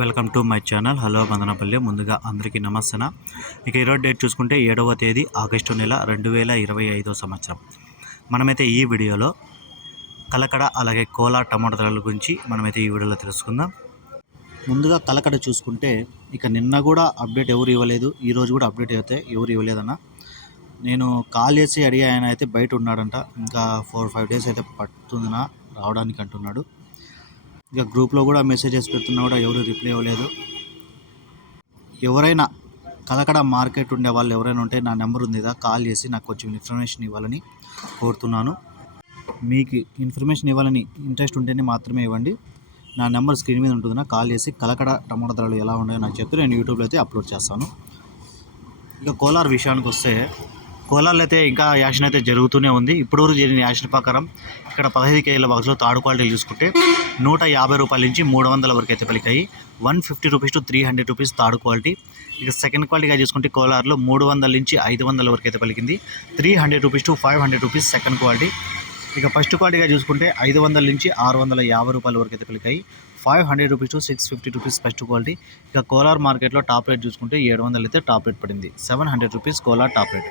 Welcome to my channel. Hello Bandanapalli ముందుగా అందరికీ నమస్తన. ఇక ఈరోజు డేట్ చూసుకుంటే ఏడవ తేదీ ఆగస్టు నెల రెండు వేల ఇరవై ఐదో సంవత్సరం. మనమైతే ఈ వీడియోలో కలకడ అలాగే కోలా టమాటో ధరల గురించి మనమైతే ఈ వీడియోలో తెలుసుకుందాం. ముందుగా కలకడ చూసుకుంటే ఇక నిన్న కూడా అప్డేట్ ఎవరు ఇవ్వలేదు ఈరోజు కూడా అప్డేట్ అయితే ఎవరు ఇవ్వలేదన్న. నేను కాల్ చేసి అడిగి ఆయన అయితే బయట ఉన్నాడంట. ఇంకా ఫోర్ ఫైవ్ డేస్ అయితే పడుతుందినా రావడానికి అంటున్నాడు ఇక గ్రూప్లో కూడా మెసేజెస్ పెడుతున్నా కూడా ఎవరు రిప్లై ఇవ్వలేదు. ఎవరైనా కలకడ మార్కెట్ ఉండే వాళ్ళు ఎవరైనా ఉంటే నా నెంబర్ ఉంది కదా కాల్ చేసి నాకు కొంచెం ఇన్ఫర్మేషన్ ఇవ్వాలని కోరుతున్నాను. మీకు ఇన్ఫర్మేషన్ ఇవ్వాలని ఇంట్రెస్ట్ ఉంటేనే మాత్రమే ఇవ్వండి. నా నెంబర్ స్క్రీన్ మీద ఉంటుంది నాకు కాల్ చేసి కలకడ టమాటా ధరలు ఎలా ఉన్నాయో నాకు చెప్తే నేను యూట్యూబ్లో అయితే అప్లోడ్ చేస్తాను. ఇక కోలార్ విషయానికి వస్తే కోలార్లో అయితే ఇంకా యాక్షన్ అయితే జరుగుతూనే ఉంది. ఇప్పుడు వరకు జరిగిన యాక్షన్ ప్రకారం ఇక్కడ పదహైదు కేజీల బాక్స్లో తాడు క్వాలిటీలు చూసుకుంటే నూట యాభై రూపాయల నుంచి మూడు వందల వరకు అయితే పలికాయి. One fifty rupees to three hundred rupees third quality. ఇక సెకండ్ క్వాలిటీగా చూసుకుంటే కోలార్లో మూడు వందల నుంచి ఐదు వందల వరకు అయితే పలికింది. Three hundred rupees to five hundred rupees second quality. ఇక ఫస్ట్ క్వాలిటీగా చూసుకుంటే ఐదు వందల నుంచి ఆరు వందల యాభై రూపాయల వరకు అయితే పలికాయి. Five hundred rupees to six fifty rupees first quality. ఇక కోలార్ మార్కెట్లో టాప్ రేట్ చూసుకుంటే ఏడు వందలు అయితే టాప్ రేట్ పడింది. Seven hundred rupees Kolar top rate.